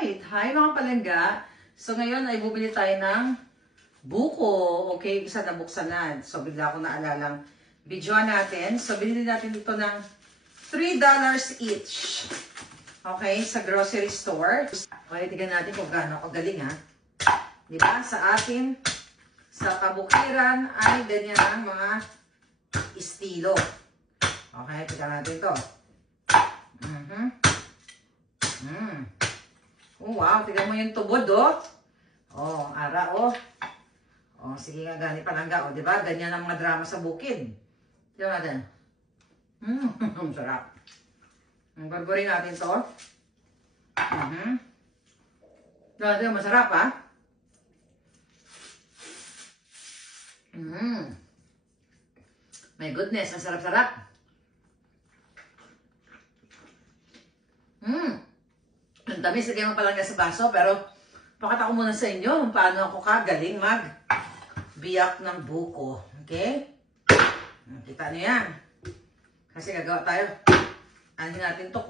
Alright! Hi mga palangga! So ngayon ay bumili tayo ng buko. Okay, isa na buksan na. So bigla ko naalalang videoan natin. So binili natin ito ng $3 each. Okay, sa grocery store. Okay, tignan natin kung gaano kagaling ha. Diba? Sa atin, sa kabukiran ay ganyan ang mga estilo. Okay, tignan natin ito. Oh, wow, tignan mo yung tubod, oh. Oh, ara, oh. Oh, sige nga, gani palangga, oh, diba? Ganyan ang mga drama sa bukid. Tignan natin. Sarap. Barbarin natin to. Tignan, masarap, ha? My goodness, ang sarap-sarap. Ang tamis, lagay mo palangga sa baso, pero pakita ko muna sa inyo kung paano ako kagaling mag-biyak ng buko. Okay? Kita nyo yan. Kasi gagawa tayo. Ano natin to,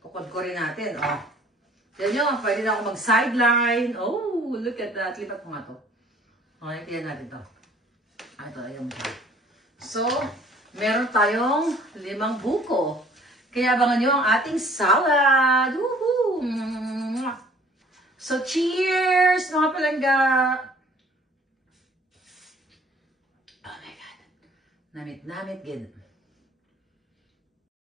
kukod ko rin natin. Oh. Yan nyo, pwede na ako mag-sideline. Oh, look at that. Lipat ko nga to. Okay, tiyan natin to. Ito, ayun mo. So, meron tayong 5 buko. Kaya abangan nyo ang ating salad. Woohoo! So, cheers mga palangga! Oh my God. Namit-namit, good.